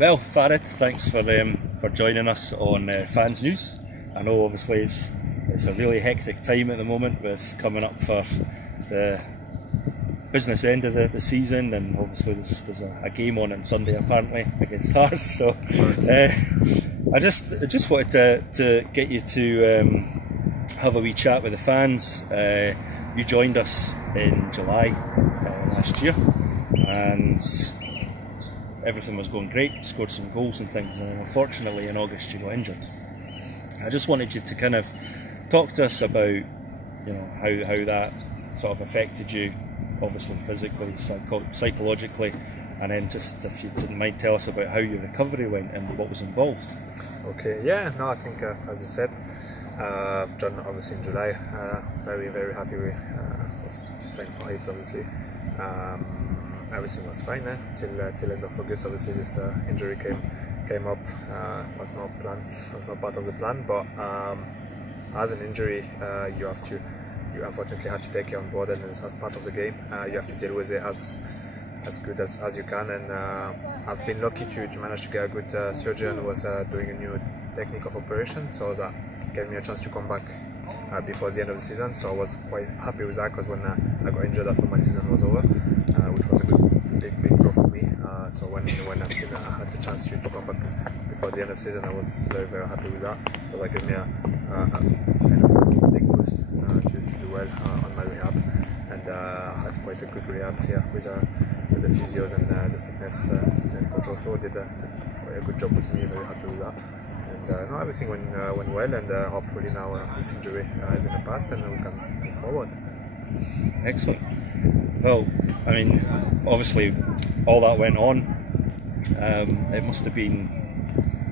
Well, Farid, thanks for joining us on Fans News. I know obviously it's a really hectic time at the moment with coming up for the business end of the season, and obviously there's a game on Sunday apparently against Hearts. So I just wanted to get you to have a wee chat with the fans. You joined us in July last year, and everything was going great, scored some goals and things, and unfortunately in August you got injured. I just wanted you to kind of talk to us about, you know, how that sort of affected you, obviously physically, psychologically, and then just, if you didn't mind, tell us about how your recovery went and what was involved. Okay, yeah, no, I think as you said, I've joined obviously in July. Very happy with signing for Hibs, obviously. Everything was fine till end of August. Obviously this injury came up. Was not planned, was not part of the plan, but as an injury you unfortunately have to take it on board, and as part of the game you have to deal with it as good as you can. And I've been lucky to manage to get a good surgeon who was doing a new technique of operation, so that gave me a chance to come back before the end of the season. So I was quite happy with that, because when I got injured, I thought my season was over, which was a big blow for me. So when I've seen that I had the chance to come back before the end of the season, I was very happy with that. So that gave me a kind of a big boost to do well on my rehab, and I had quite a good rehab here with the physios and the fitness coach also did quite a good job with me. Very happy with that. No, everything went well, and hopefully now this injury is in the past and we can move forward. Excellent. Well, I mean, obviously all that went on. It must have been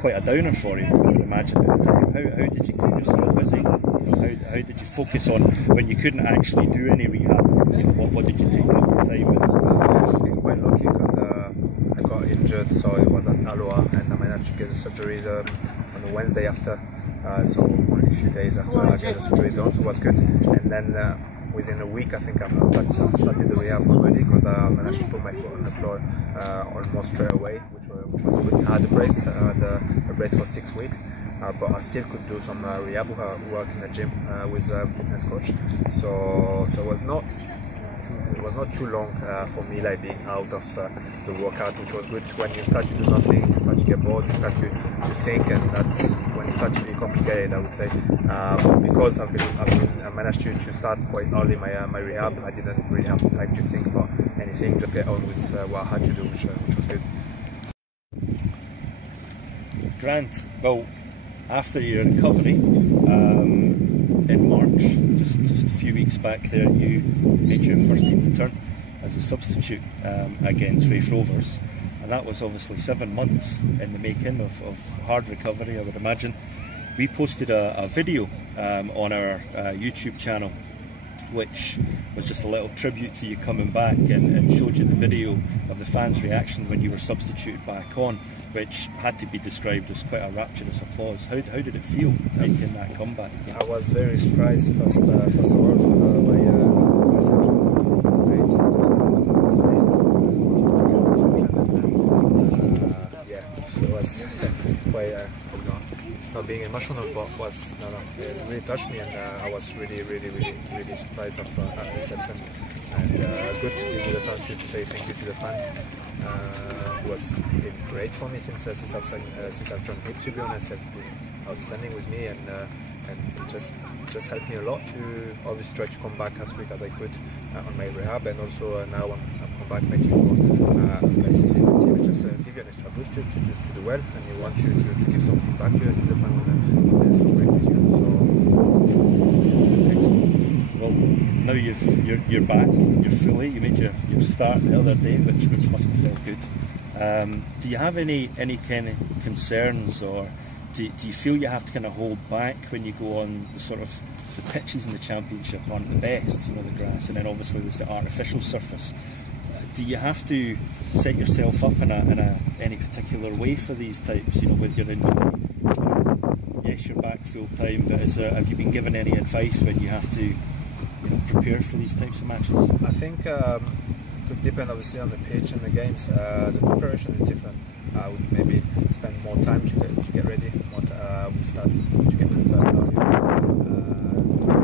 quite a downer for you, I would imagine, at the time. How did you keep yourself busy? How did you focus on when you couldn't actually do any rehab? You know, what did you take up the time with? I've been quite lucky, because I got injured, so it was at Alagui, and I managed to get the surgeries on a Wednesday after, so only a few days after I got the surgery done, so it was good. And then within a week I think I started the rehab already, because I managed to put my foot on the floor almost straight away, which was good. I had a brace for 6 weeks, but I still could do some rehab work in the gym with a fitness coach, so it was not too long for me, like being out of the workout, which was good. When you start to do nothing, you start to get bored, you start to think, and that's when it starts to be complicated, I would say. Because I managed to start quite early my rehab, I didn't really have time to think about anything, just get on with what I had to do, which was good. Grant, well, after your recovery in March, just a few weeks back there, you made your first team return as a substitute against Raith Rovers, and that was obviously 7 months in the making of hard recovery, I would imagine. We posted a video on our YouTube channel, which was just a little tribute to you coming back, and showed you the video of the fans' reaction when you were substituted back on, which had to be described as quite a rapturous applause. How did it feel making that comeback? I was very surprised, first of all, by the reception. It was great. I was amazed to get the reception, and yeah, it was quite not being emotional, but it really touched me, and I was really surprised of that reception. And it's good to give me the chance to say thank you to the fans. It was been great for me since I've joined Hibs, to be honest. It's been outstanding with me, and it just helped me a lot to obviously try to come back as quick as I could on my rehab, and also now I'm come back fighting for placing in the team. It just give you an extra boost to do well, and you want to give something back to the fans when they're so great with you. So excellent. Well, now you're back, you're fully. You made your start the other day, which must have felt good. Do you have any kind of concerns, or do you feel you have to kind of hold back when you go on the pitches in the Championship aren't the best, you know, the grass, and then obviously there's the artificial surface. Do you have to set yourself up in any particular way for these types, you know, with your injury? Yes, you're back full time, but have you been given any advice when you have to, you know, prepare for these types of matches? I think could depend obviously on the pitch and the games. The preparation is different. I would maybe spend more time to get ready. We start to get prepared earlier.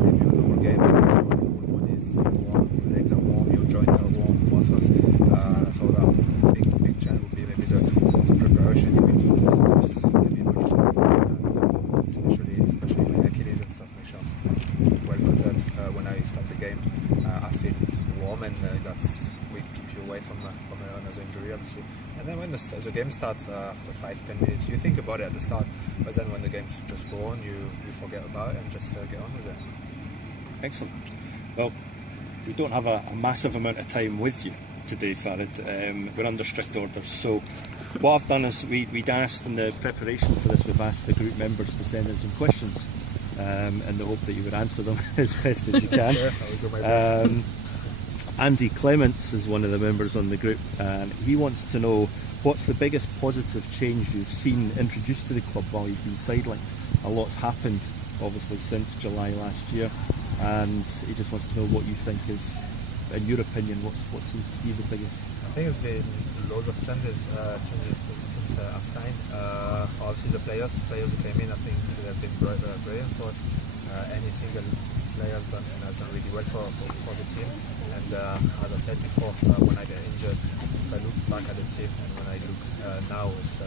Maybe a lower game to make sure your whole body is warm, your legs are warm, your joints are warm, muscles. So that big change would be maybe the preparation. You will focus maybe much more, especially my Achilles and stuff. Make sure I'm well prepared when I start the game. I feel warm, and that's will keep you away from another injury, obviously. And then when the game starts after 5-10 minutes, you think about it at the start, but then when the games just go on, you forget about it and just get on with it. Excellent. Well, we don't have a massive amount of time with you today, Farid. We're under strict orders. So what I've done is we'd asked in the preparation for this, we've asked the group members to send in some questions in the hope that you would answer them as best as you can. Yeah, I will do my best. Andy Clements is one of the members on the group, and he wants to know what's the biggest positive change you've seen introduced to the club while you've been sidelined. A lot's happened obviously since July last year, and he just wants to know what you think is, in your opinion, what seems to be the biggest. I think it's been loads of changes since I've signed. Obviously the players who came in, I think they have been brilliant for us. Any single player has done really well for the team. And as I said before, when I get injured, if I look back at the team and when I look now, it's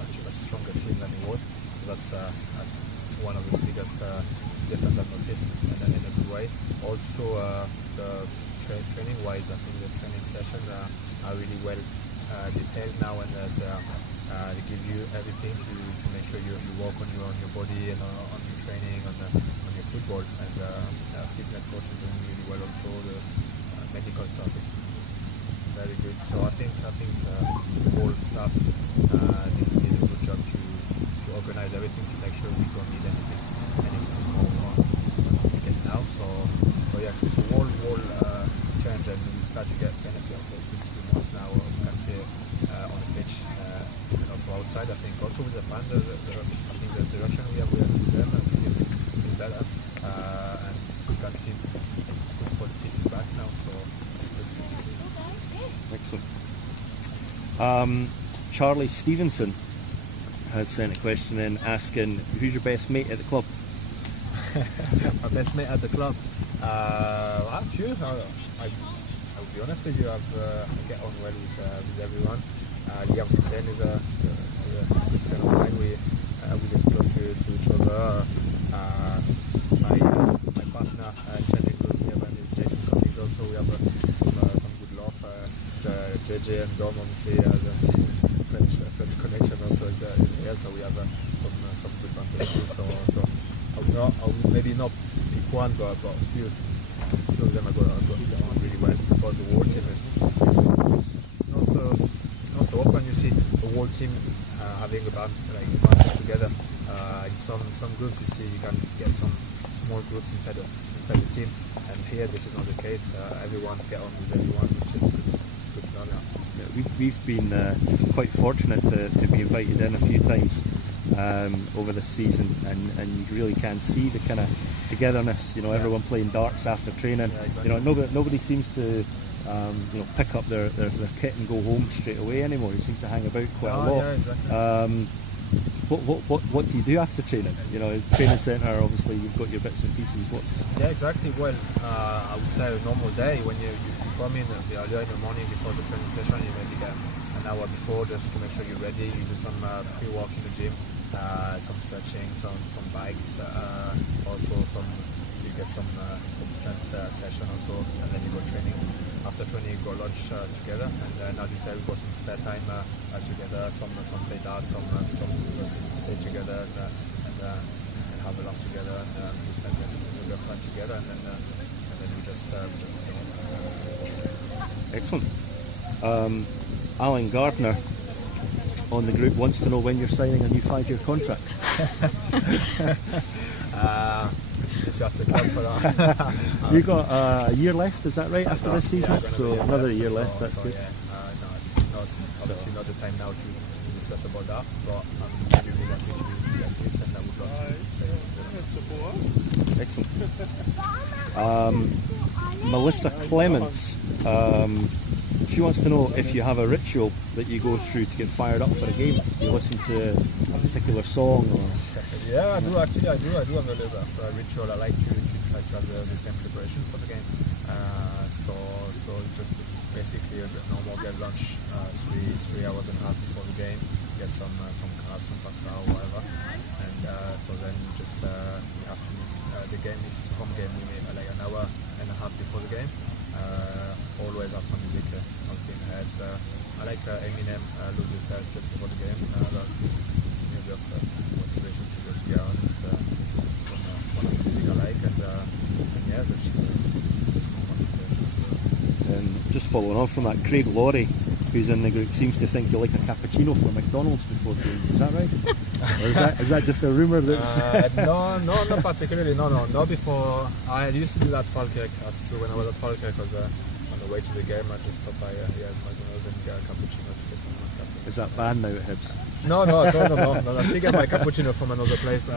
much stronger team than it was. So that's one of the biggest difference I've noticed in a good way. Also, the training-wise, I think the training sessions are really well detailed now, and they give you everything to make sure you work on your body and on your training, on your football. And fitness coach is doing really well. Also, the medical stuff is very good. So I think the whole staff did a good job to organize everything to make sure we don't need anything more than we get now. So yeah, it's a whole change, and we start to get benefit of those since 2 months now. We can see on the pitch and also outside. I think also with the fans, I think the direction we have with them has been better, and we can see good positive feedback now. So it's good to see. Excellent. Charlie Stevenson has sent a question in asking, who's your best mate at the club? My best mate at the club? A few. I will be honest with you, I get on well with everyone. Liam Then is a good friend of mine. We live close to each other. My partner, training group here, is Jason Conigo, so we have some good love. JJ and Dom obviously has a French connection also is here, so we have some good advantages. So I will maybe not pick one, but a few of them are going on really well, because the whole team is it's not so often you see the whole team having a band together. In some groups you see you can get some small groups inside the team, and here this is not the case. Everyone get on with everyone, which is good to know now. Yeah, we've been quite fortunate to be invited in a few times over this season, and you really can see the kind of togetherness. You know, everyone playing darts after training. Yeah, exactly. You know, nobody seems to pick up their kit and go home straight away anymore. You seem to hang about quite a lot. Yeah, exactly. What do you do after training? You know, training centre, obviously you've got your bits and pieces. Yeah, exactly. Well, I would say a normal day, when you come in earlier in the morning before the training session, you maybe get an hour before just to make sure you're ready. You do some pre-work in the gym, some stretching, some bikes, also you get some strength session also, and then you go training. After training, you go lunch together, and now you say we got some spare time together, some play darts, some stay together and have a laugh together, and we spend the fun together, and then we just go on. Excellent. Alan Gardner on the group wants to know when you're signing a new 5-year contract. Just a for that. You've got a year left, is that right, after this season? Yeah, so another year left, that's good. Yeah, no, it's not obviously not the time now to discuss about that, but I'm really happy to get tips, and I would love to stay. Excellent. Melissa Clements She wants to know if you have a ritual that you go through to get fired up for a game. You listen to a particular song or... Yeah, I do actually. I do have a little bit of a ritual. I like to try to have the same preparation for the game. So just basically a normal get lunch, 3 hours and a half before the game, get some carbs, some pasta or whatever, and so then just we have to the game. If it's a home game, we make like an hour and a half before the game. Always have some music obviously in the heads. I like Eminem, Lose Yourself just before the game. That gives me a bit of motivation to get on. It's one of the music I like, and yeah, that's just normal motivation. And just following on from that, Craig Laurie, who's in the group, seems to think you like a cappuccino from McDonald's before games. Is that right? Or is that just a rumour that's... No, not particularly. No, before. I used to do that Falkirk. That's true. When I was at Falkirk, I was on the way to the game. I just stopped by McDonald's and get a cappuccino to get some cappuccino. Is that banned now at Hibs? No. I still get my cappuccino from another place.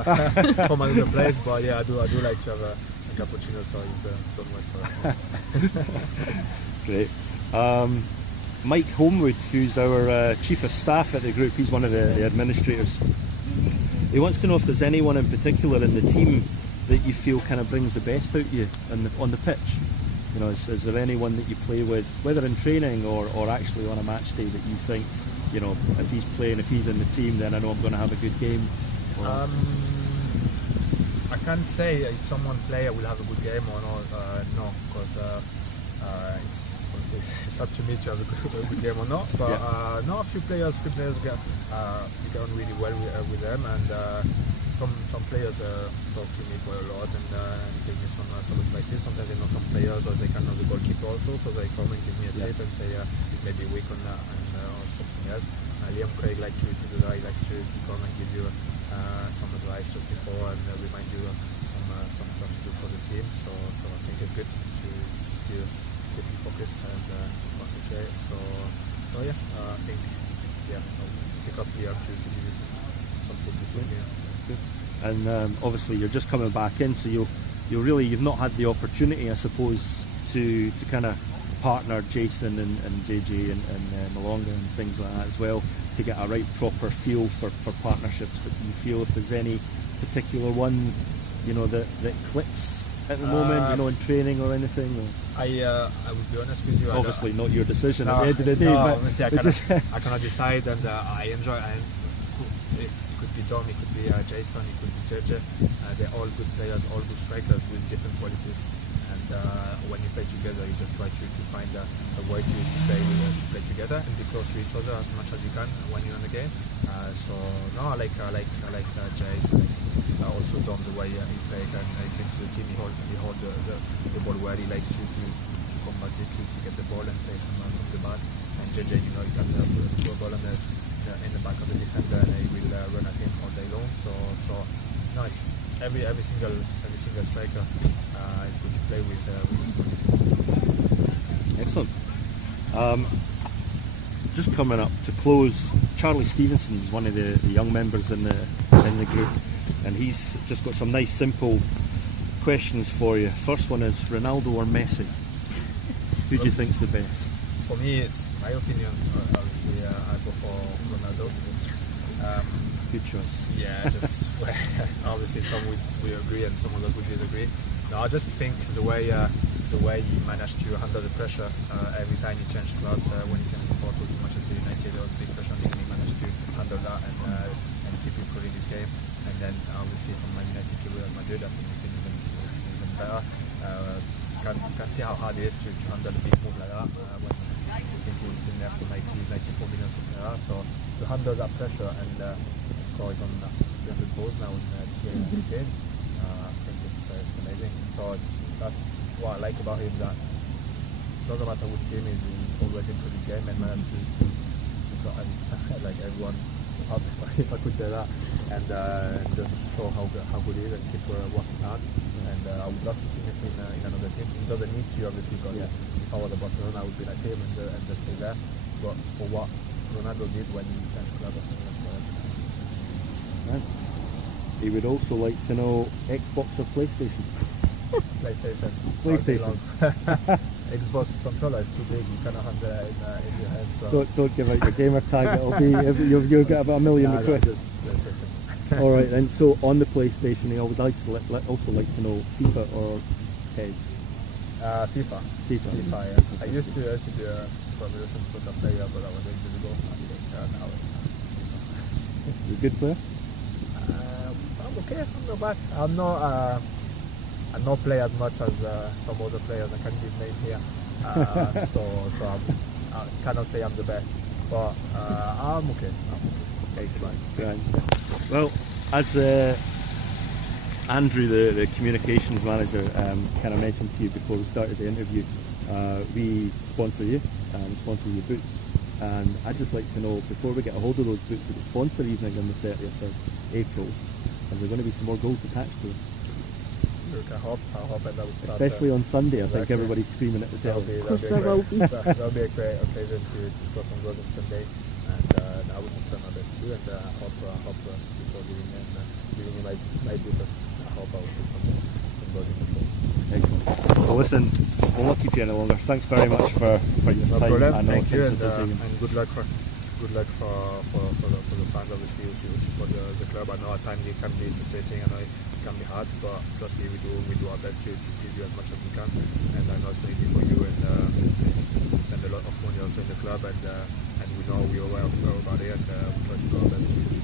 But yeah, I do like to have a cappuccino, so it's don't wait for that. Great. Mike Homewood, who's our chief of staff at the group, he's one of the administrators. He wants to know if there's anyone in particular in the team that you feel kind of brings the best out of you on the pitch. You know, is there anyone that you play with, whether in training or actually on a match day, that you think, you know, if he's playing, if he's in the team, then I know I'm going to have a good game? I can't say if someone play will have a good game or not. No, because it's up to me to have a good game or not. But no, a few players get on really well with them, and some players talk to me quite a lot and give me some advice. Sometimes they know some players, or they can know the goalkeeper also, so they come and give me a tip and say he's maybe weak on that or something else. Liam Craig likes to do that. He likes to come and give you some advice just before and remind you some stuff to do for the team. So I think it's good to keep you focused and concentrate. So yeah, I think I'll pick up Liam to give you some tips before here. And obviously you're just coming back in, so you've not had the opportunity, I suppose, to kind of partner Jason and JJ and Malonga and things like that as well, to get a right proper feel for partnerships. But do you feel if there's any particular one, you know, that clicks at the moment, you know, in training or anything? Or? I would be honest with you. Obviously not your decision at the end of the day. But honestly, I cannot decide, and I enjoy. It could be Dom, it could be Jason, it could be JJ. They're all good players, all good strikers with different qualities. And when you play together, you just try to find a way to play together and be close to each other as much as you can when you're in the game. So no, I like Jason. Also Dom, the way he played and he came to the team. He hold the ball well. He likes to combat it, to get the ball and play from the back. And JJ, you know, he can throw a ball in the back of the defender, and he will run at him all day long. So no, it's every single striker is good to play with this quality. Excellent. Just coming up to close, Charlie Stevenson is one of the young members in the group, and he's just got some nice simple questions for you. First one is Ronaldo or Messi? Who do you think's the best? For me, it's my opinion. Obviously, I go for Ronaldo. Good choice. Yeah, just obviously some we agree and some others would disagree. No, I just think the way he managed to handle the pressure every time he changed clubs, when he came to Porto to Manchester United, there was big pressure on him, and he managed to handle that and keep improving his game. And then obviously from Man United to Real Madrid, I think he can even better. Can see how hard it is to handle a big move like that. When I think he's been there for 94 minutes, something like that. So to handle that pressure and score on 300 goals now in the game, I think it's amazing. So that's what I like about him, that it doesn't matter which team he's always into the game and managed to like everyone, if I could say that, and just show how good he is and keep working hard. And I would love to see him in another team. He doesn't need to, obviously, because if I was a Barcelona, I would be like him and just stay there. But for what Ronaldo did when he changed club, I think that's He would also like to know Xbox or PlayStation. PlayStation. PlayStation. Xbox controller is too big. You cannot handle it in your hands. So. Don't give out your gamer tag. It'll be you'll get about 1 million requests. All right, then. So on the PlayStation, I would like to also like to know FIFA or PES. FIFA. FIFA. Yeah. I used to be a professional soccer player, but I was going to go. I think now it's FIFA. You're a good player. I'm okay. I'm not bad. I not play as much as some other players. I can't give names here, so I cannot say I'm the best, but I'm okay. Great. Well, as Andrew, the communications manager, kind of mentioned to you before we started the interview, we sponsor you and sponsor your boots. And I'd just like to know, before we get a hold of those boots for the sponsor evening on the 30th of April, are there going to be some more goals attached to them? Look, I hope that will start. Especially on Sunday, I think everybody's screaming at the telly. That'll be a great occasion to score some goals on Sunday, and I will try my best to do. And I hope before giving you my boot, I hope I will put some goals in the goal. Excellent. Well, listen, we'll not keep you any longer. Thanks very much for your time. Problem. I know Thank you, and good luck for the fans, obviously, who support the club. I know at times it can be frustrating, I know it can be hard, but trust me, we do our best to please you as much as we can. And I know it's not easy for you, and we spend a lot of money also in the club, and we know we are aware about it, and we try to do our best to